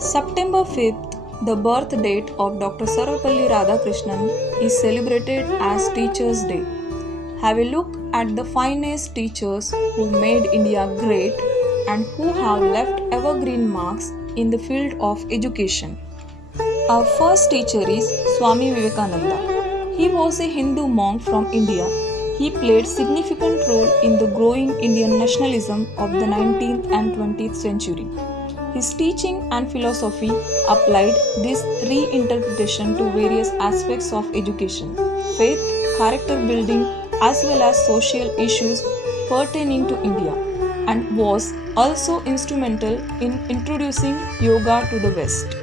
September 5th, the birth date of Dr. Sarvepalli Radhakrishnan, is celebrated as Teachers' Day. Have a look at the finest teachers who made India great and who have left evergreen marks in the field of education. Our first teacher is Swami Vivekananda. He was a Hindu monk from India. He played significant role in the growing Indian nationalism of the 19th and 20th century. His teaching and philosophy applied this reinterpretation to various aspects of education, faith, character building, as well as social issues pertaining to India, and was also instrumental in introducing yoga to the West.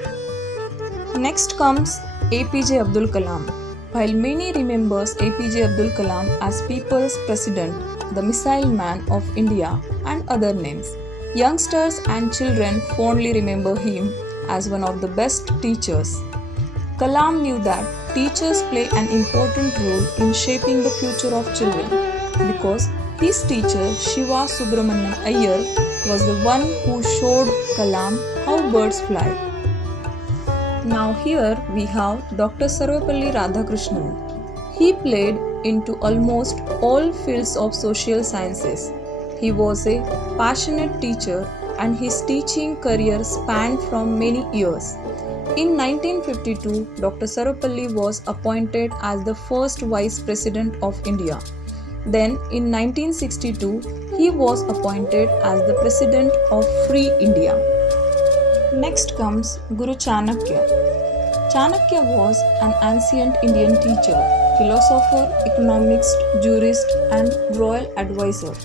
Next comes APJ Abdul Kalam. While many remembers APJ Abdul Kalam as People's President, the Missile Man of India, and other names, youngsters and children fondly remember him as one of the best teachers. Kalam knew that teachers play an important role in shaping the future of children because his teacher Shiva Subramanian Iyer was the one who showed Kalam how birds fly. Now here we have Dr. Sarvepalli Radhakrishnan. He played into almost all fields of social sciences. He was a passionate teacher and his teaching career spanned from many years. In 1952, Dr. Sarvepalli was appointed as the first Vice President of India. Then in 1962, he was appointed as the President of Free India. Next comes Guru Chanakya. Chanakya was an ancient Indian teacher, philosopher, economist, jurist, and royal advisor.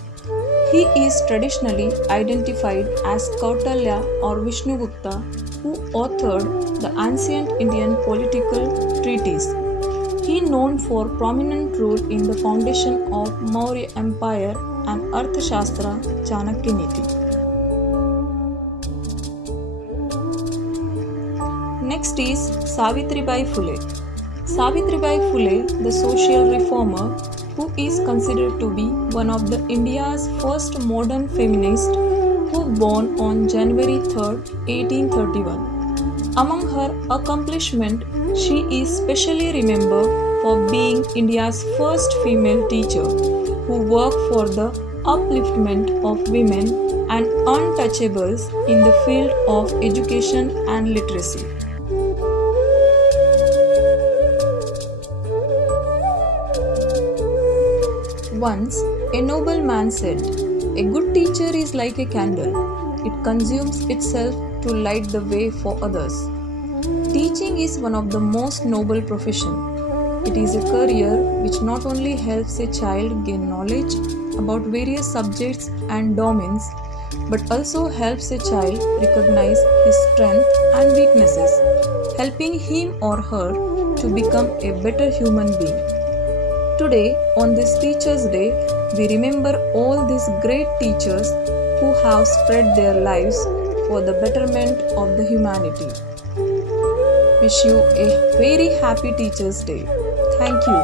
He is traditionally identified as Kautilya or Vishnugupta, who authored the ancient Indian political treatise. He is known for prominent role in the foundation of Maurya Empire and Arthashastra Chanakya Niti. Next is Savitribai Phule. Savitribai Phule, the social reformer, who is considered to be one of the India's first modern feminists, who born on January 3, 1831. Among her accomplishments, she is specially remembered for being India's first female teacher, who worked for the upliftment of women and untouchables in the field of education and literacy. Once, a noble man said, "A good teacher is like a candle. It consumes itself to light the way for others." Teaching is one of the most noble professions. It is a career which not only helps a child gain knowledge about various subjects and domains, but also helps a child recognize his strengths and weaknesses, helping him or her to become a better human being. Today, on this Teachers' Day, we remember all these great teachers who have spread their lives for the betterment of the humanity. Wish you a very happy Teachers' Day. Thank you.